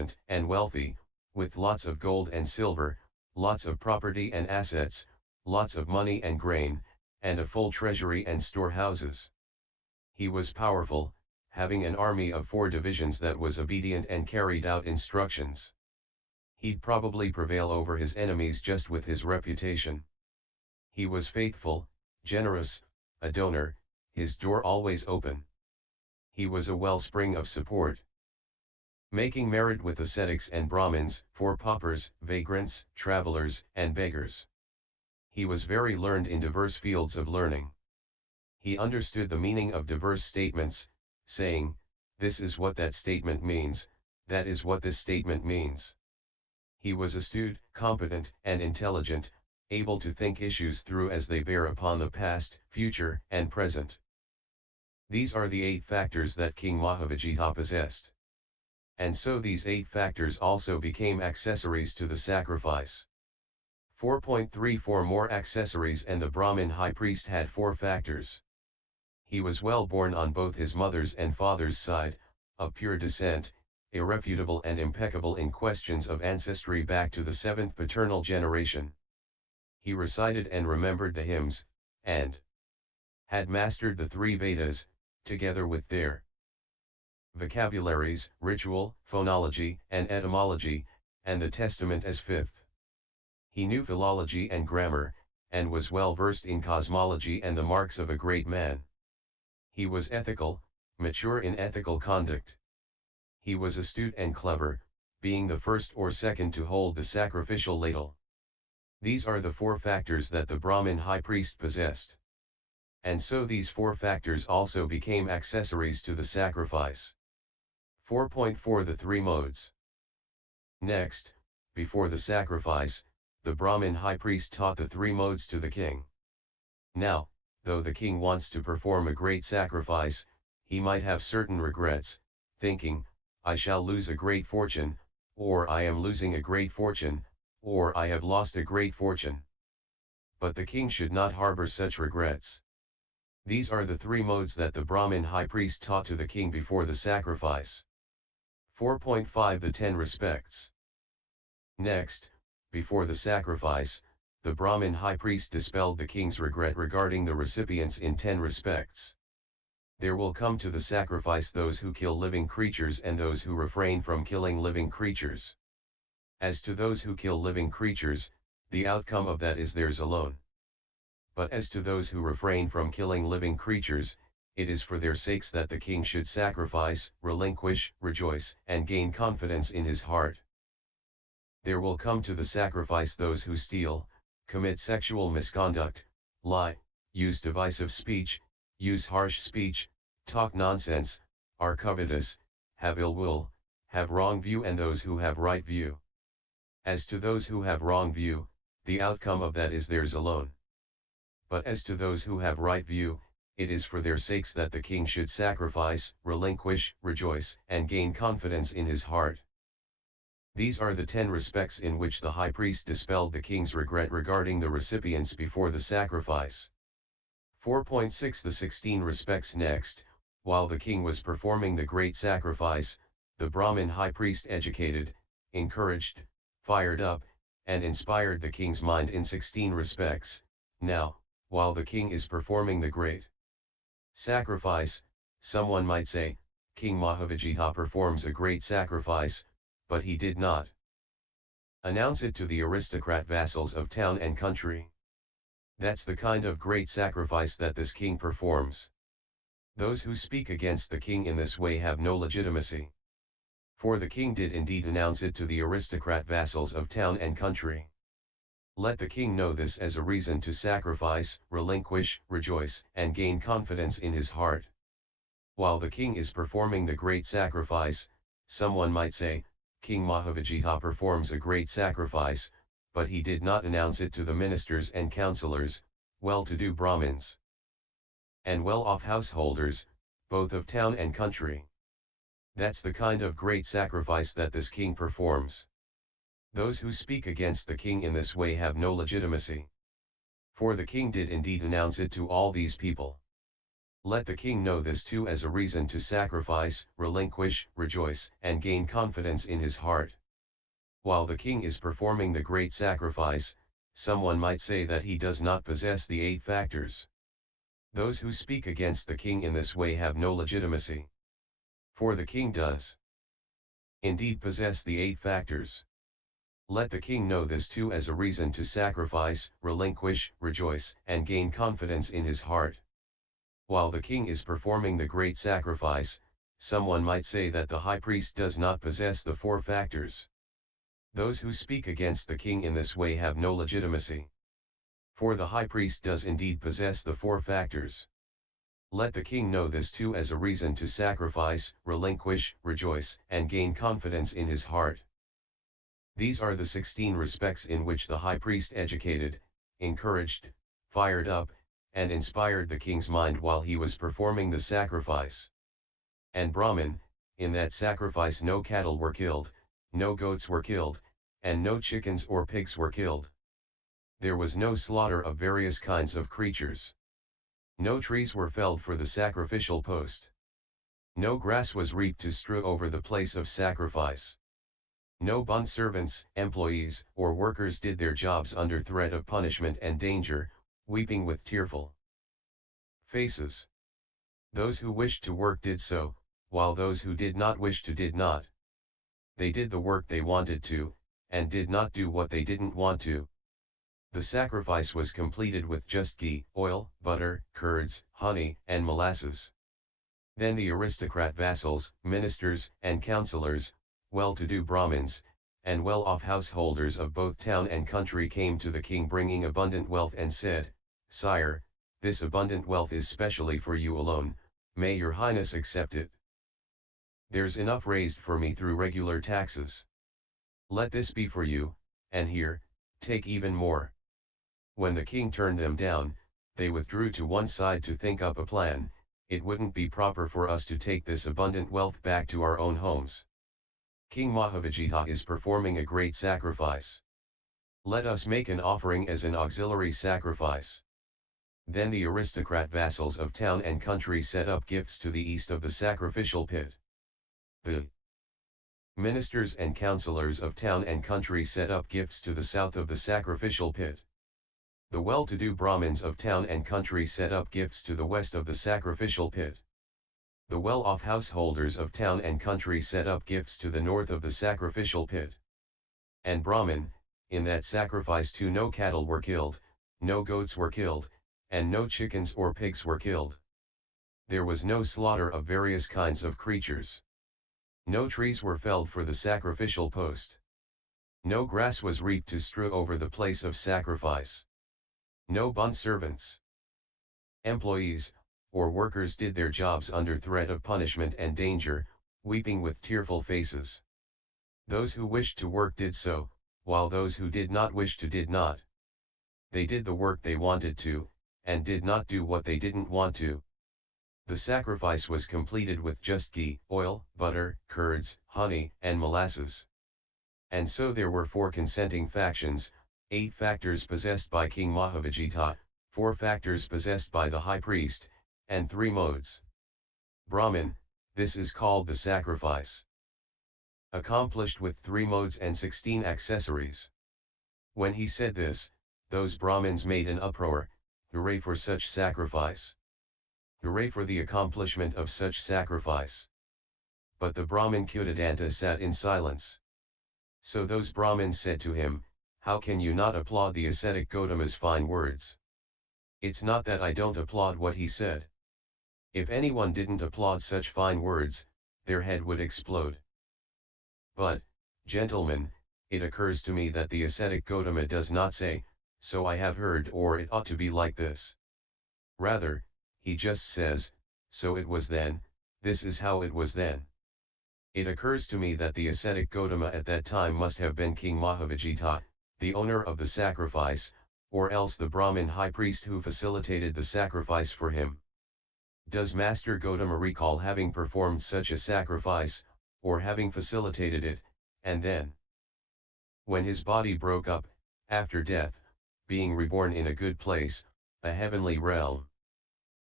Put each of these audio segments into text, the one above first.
opulent and wealthy, with lots of gold and silver, lots of property and assets, lots of money and grain, and a full treasury and storehouses. He was powerful, having an army of 4 divisions that was obedient and carried out instructions. He'd probably prevail over his enemies just with his reputation. He was faithful, generous, a donor, his door always open. He was a wellspring of support. Making merit with ascetics and Brahmins, for paupers, vagrants, travelers, and beggars. He was very learned in diverse fields of learning. He understood the meaning of diverse statements, saying, this is what that statement means, that is what this statement means. He was astute, competent, and intelligent, able to think issues through as they bear upon the past, future, and present. These are the 8 factors that King Mahavajita possessed. And so these 8 factors also became accessories to the sacrifice. 4.34 more accessories, and the Brahmin high priest had 4 factors. He was well born on both his mother's and father's side, of pure descent, irrefutable and impeccable in questions of ancestry back to the 7th paternal generation. He recited and remembered the hymns, and had mastered the 3 Vedas, together with their vocabularies, ritual, phonology, and etymology, and the Testament as 5th. He knew philology and grammar, and was well versed in cosmology and the marks of a great man. He was ethical, mature in ethical conduct. He was astute and clever, being the first or second to hold the sacrificial ladle. These are the 4 factors that the Brahmin high priest possessed. And so these 4 factors also became accessories to the sacrifice. 4.4 The 3 modes. Next, before the sacrifice, the Brahmin high priest taught the 3 modes to the king. Now, though the king wants to perform a great sacrifice, he might have certain regrets, thinking, I shall lose a great fortune, or I am losing a great fortune, or I have lost a great fortune. But the king should not harbor such regrets. These are the 3 modes that the Brahmin high priest taught to the king before the sacrifice. 4.5 The 10 respects. Next, before the sacrifice, the Brahmin high priest dispelled the king's regret regarding the recipients in 10 respects. There will come to the sacrifice those who kill living creatures and those who refrain from killing living creatures. As to those who kill living creatures, the outcome of that is theirs alone. But as to those who refrain from killing living creatures, it is for their sakes that the king should sacrifice, relinquish, rejoice, and gain confidence in his heart. There will come to the sacrifice those who steal, commit sexual misconduct, lie, use divisive speech, use harsh speech, talk nonsense, are covetous, have ill will, have wrong view, and those who have right view. As to those who have wrong view, the outcome of that is theirs alone. But as to those who have right view, it is for their sakes that the king should sacrifice, relinquish, rejoice, and gain confidence in his heart. These are the 10 respects in which the high priest dispelled the king's regret regarding the recipients before the sacrifice. 4.6 The 16 respects. Next, while the king was performing the great sacrifice, the Brahmin high priest educated, encouraged, fired up, and inspired the king's mind in 16 respects. Now, while the king is performing the great sacrifice, someone might say, King Mahavajita performs a great sacrifice, but he did not announce it to the aristocrat vassals of town and country. That's the kind of great sacrifice that this king performs. Those who speak against the king in this way have no legitimacy. For the king did indeed announce it to the aristocrat vassals of town and country. Let the king know this as a reason to sacrifice, relinquish, rejoice, and gain confidence in his heart. While the king is performing the great sacrifice, someone might say, King Mahavajita performs a great sacrifice, but he did not announce it to the ministers and counselors, well-to-do Brahmins, and well-off householders, both of town and country. That's the kind of great sacrifice that this king performs. Those who speak against the king in this way have no legitimacy. For the king did indeed announce it to all these people. Let the king know this too as a reason to sacrifice, relinquish, rejoice, and gain confidence in his heart. While the king is performing the great sacrifice, someone might say that he does not possess the 8 factors. Those who speak against the king in this way have no legitimacy. For the king does indeed possess the 8 factors. Let the king know this too as a reason to sacrifice, relinquish, rejoice, and gain confidence in his heart. While the king is performing the great sacrifice, someone might say that the high priest does not possess the 4 factors. Those who speak against the king in this way have no legitimacy. For the high priest does indeed possess the 4 factors. Let the king know this too as a reason to sacrifice, relinquish, rejoice, and gain confidence in his heart. These are the 16 respects in which the high priest educated, encouraged, fired up, and inspired the king's mind while he was performing the sacrifice. And Brahmin, in that sacrifice no cattle were killed, no goats were killed, and no chickens or pigs were killed. There was no slaughter of various kinds of creatures. No trees were felled for the sacrificial post. No grass was reaped to strew over the place of sacrifice. No bond servants, employees, or workers did their jobs under threat of punishment and danger, weeping with tearful faces. Those who wished to work did so, while those who did not wish to did not. They did the work they wanted to, and did not do what they didn't want to. The sacrifice was completed with just ghee, oil, butter, curds, honey, and molasses. Then the aristocrat vassals, ministers, and counselors, well-to-do Brahmins, and well-off householders of both town and country came to the king bringing abundant wealth and said, "Sire, this abundant wealth is specially for you alone, may your highness accept it. There's enough raised for me through regular taxes. Let this be for you, and here, take even more." When the king turned them down, they withdrew to one side to think up a plan. It wouldn't be proper for us to take this abundant wealth back to our own homes. King Mahavajita is performing a great sacrifice. Let us make an offering as an auxiliary sacrifice. Then the aristocrat vassals of town and country set up gifts to the east of the sacrificial pit. The ministers and counselors of town and country set up gifts to the south of the sacrificial pit. The well-to-do Brahmins of town and country set up gifts to the west of the sacrificial pit. The well-off householders of town and country set up gifts to the north of the sacrificial pit. And Brahmin, in that sacrifice too no cattle were killed, no goats were killed, and no chickens or pigs were killed. There was no slaughter of various kinds of creatures. No trees were felled for the sacrificial post. No grass was reaped to strew over the place of sacrifice. No bond servants, employees, or workers did their jobs under threat of punishment and danger, weeping with tearful faces. Those who wished to work did so, while those who did not wish to did not. They did the work they wanted to, and did not do what they didn't want to. The sacrifice was completed with just ghee, oil, butter, curds, honey, and molasses. And so there were 4 consenting factions, 8 factors possessed by King Mahavajita, 4 factors possessed by the high priest, and 3 modes. Brahmin, this is called the sacrifice. Accomplished with 3 modes and 16 accessories. When he said this, those Brahmins made an uproar, "Hooray for such sacrifice! Hooray for the accomplishment of such sacrifice!" But the Brahmin Kutadanta sat in silence. So those Brahmins said to him, "How can you not applaud the ascetic Gotama's fine words? It's not that I don't applaud what he said. If anyone didn't applaud such fine words, their head would explode. But, gentlemen, it occurs to me that the ascetic Gotama does not say, 'So I have heard,' or 'It ought to be like this.' Rather, he just says, 'So it was then, this is how it was then.' It occurs to me that the ascetic Gotama at that time must have been King Mahavajita, the owner of the sacrifice, or else the Brahmin high priest who facilitated the sacrifice for him. Does Master Gotama recall having performed such a sacrifice, or having facilitated it, and then, when his body broke up, after death, being reborn in a good place, a heavenly realm?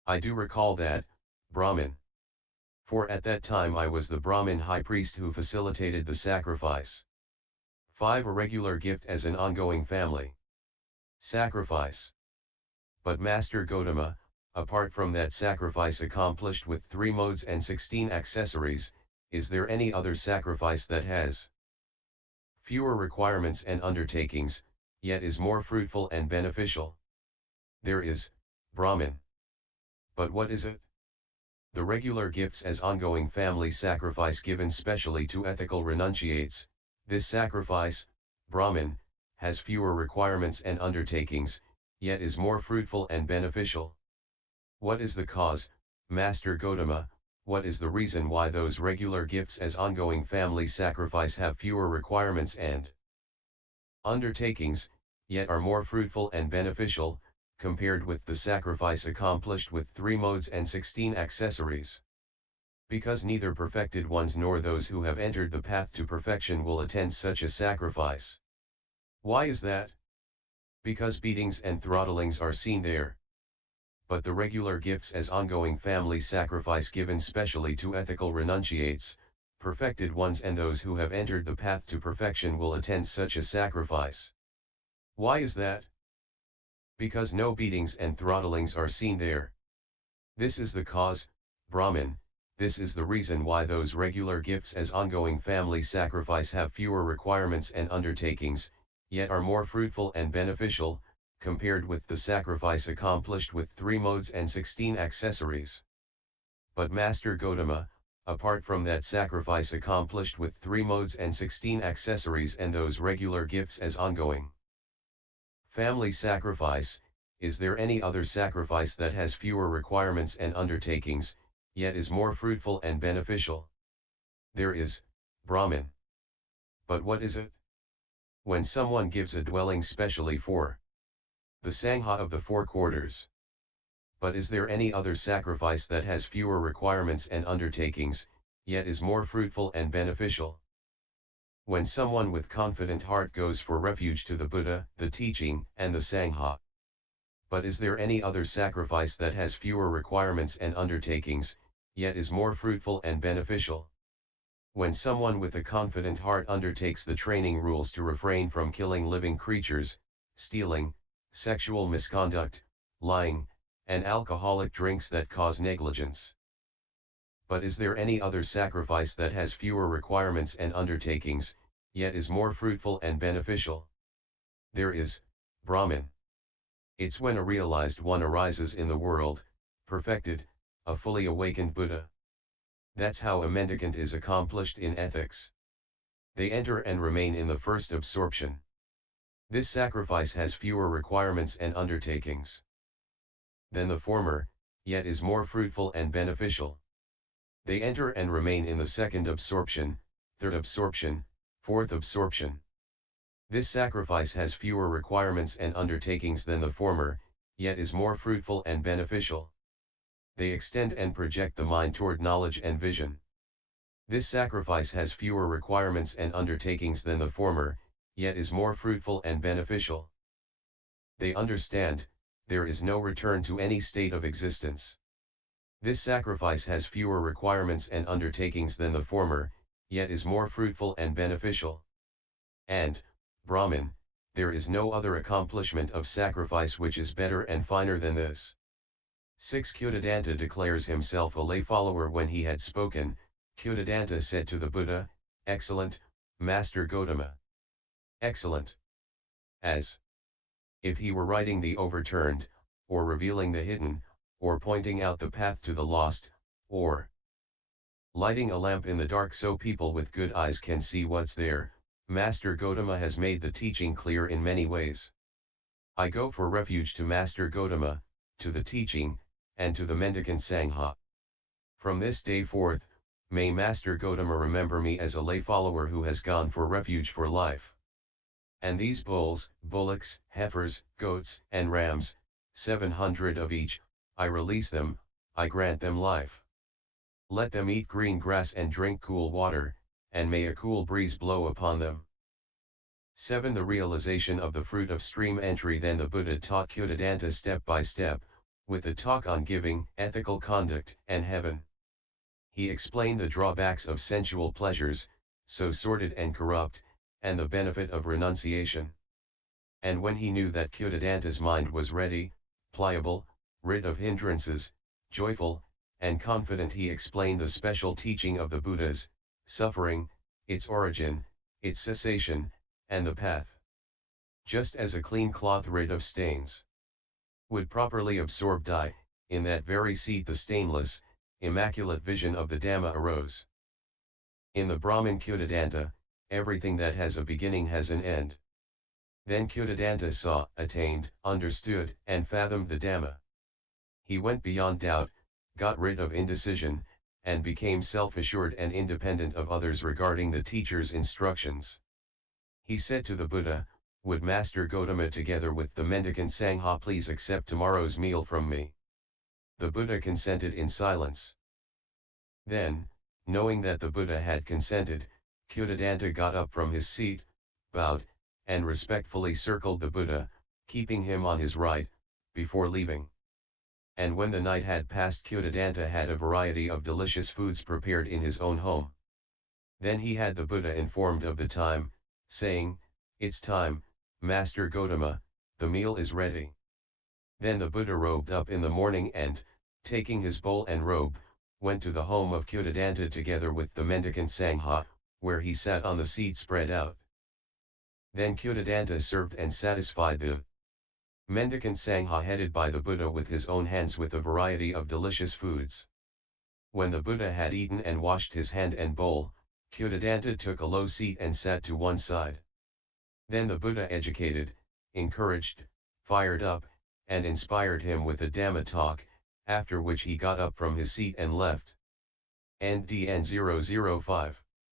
I do recall that, Brahmin. For at that time I was the Brahmin high priest who facilitated the sacrifice. 5. A regular gift as an ongoing family sacrifice. But Master Gotama, apart from that sacrifice accomplished with 3 modes and 16 accessories, is there any other sacrifice that has fewer requirements and undertakings, yet is more fruitful and beneficial? There is, Brahmin. But what is it? The regular gifts as ongoing family sacrifice given specially to ethical renunciates. This sacrifice, Brahmin, has fewer requirements and undertakings, yet is more fruitful and beneficial. What is the cause, Master Gotama? What is the reason why those regular gifts as ongoing family sacrifice have fewer requirements and undertakings, yet are more fruitful and beneficial, compared with the sacrifice accomplished with 3 modes and 16 accessories? Because neither perfected ones nor those who have entered the path to perfection will attend such a sacrifice. Why is that? Because beatings and throttlings are seen there. But the regular gifts as ongoing family sacrifice given specially to ethical renunciates, perfected ones and those who have entered the path to perfection will attend such a sacrifice. Why is that? Because no beatings and throttlings are seen there. This is the cause, Brahmin, this is the reason why those regular gifts as ongoing family sacrifice have fewer requirements and undertakings, yet are more fruitful and beneficial, compared with the sacrifice accomplished with 3 modes and 16 accessories. But Master Gotama, apart from that sacrifice accomplished with 3 modes and 16 accessories and those regular gifts as ongoing family sacrifice, is there any other sacrifice that has fewer requirements and undertakings, yet is more fruitful and beneficial? There is, Brahmin. But what is it? When someone gives a dwelling specially for the Sangha of the 4 quarters. But is there any other sacrifice that has fewer requirements and undertakings, yet is more fruitful and beneficial? When someone with confident heart goes for refuge to the Buddha, the teaching, and the Sangha. But is there any other sacrifice that has fewer requirements and undertakings, yet is more fruitful and beneficial? When someone with a confident heart undertakes the training rules to refrain from killing living creatures, stealing, sexual misconduct, lying, and alcoholic drinks that cause negligence. But is there any other sacrifice that has fewer requirements and undertakings, yet is more fruitful and beneficial? There is, Brahmin. It's when a realized one arises in the world, perfected, a fully awakened Buddha. That's how a mendicant is accomplished in ethics. They enter and remain in the first absorption. This sacrifice has fewer requirements and undertakings than the former, yet is more fruitful and beneficial. They enter and remain in the second absorption, third absorption, fourth absorption. This sacrifice has fewer requirements and undertakings than the former, yet is more fruitful and beneficial. They extend and project the mind toward knowledge and vision. This sacrifice has fewer requirements and undertakings than the former, yet is more fruitful and beneficial. They understand, there is no return to any state of existence. This sacrifice has fewer requirements and undertakings than the former, yet is more fruitful and beneficial. And, Brahmin, there is no other accomplishment of sacrifice which is better and finer than this. 6. Kutadanta declares himself a lay follower. When he had spoken, Kutadanta said to the Buddha, "Excellent, Master Gotama. Excellent." As if he were writing the overturned, or revealing the hidden, or pointing out the path to the lost, or lighting a lamp in the dark so people with good eyes can see what's there. Master Gotama has made the teaching clear in many ways. I go for refuge to Master Gotama, to the teaching, and to the mendicant Sangha. From this day forth, may Master Gotama remember me as a lay follower who has gone for refuge for life. And these bulls, bullocks, heifers, goats, and rams, 700 of each, I release them, I grant them life. Let them eat green grass and drink cool water, and may a cool breeze blow upon them. 7. The realization of the fruit of stream entry. Then the Buddha taught Kutadanta step by step, with a talk on giving, ethical conduct, and heaven. He explained the drawbacks of sensual pleasures, so sordid and corrupt, and the benefit of renunciation. And when he knew that Kudadanta's mind was ready, pliable, rid of hindrances, joyful, and confident, he explained the special teaching of the Buddhas, suffering, its origin, its cessation, and the path. Just as a clean cloth rid of stains would properly absorb dye, in that very seat the stainless, immaculate vision of the Dhamma arose. In the Brahmin Kutadanta, everything that has a beginning has an end. Then Kutadanta saw, attained, understood, and fathomed the Dhamma. He went beyond doubt, got rid of indecision, and became self-assured and independent of others regarding the teacher's instructions. He said to the Buddha, "Would Master Gotama together with the mendicant Sangha please accept tomorrow's meal from me?" The Buddha consented in silence. Then, knowing that the Buddha had consented, Kutadanta got up from his seat, bowed, and respectfully circled the Buddha, keeping him on his right, before leaving. And when the night had passed, Kutadanta had a variety of delicious foods prepared in his own home. Then he had the Buddha informed of the time, saying, "It's time, Master Gotama, the meal is ready." Then the Buddha robed up in the morning and, taking his bowl and robe, went to the home of Kutadanta together with the mendicant Sangha, where he sat on the seat spread out. Then Kutadanta served and satisfied the mendicant Sangha headed by the Buddha with his own hands with a variety of delicious foods. When the Buddha had eaten and washed his hand and bowl, Kutadanta took a low seat and sat to one side. Then the Buddha educated, encouraged, fired up, and inspired him with a Dhamma talk, after which he got up from his seat and left. NDN 005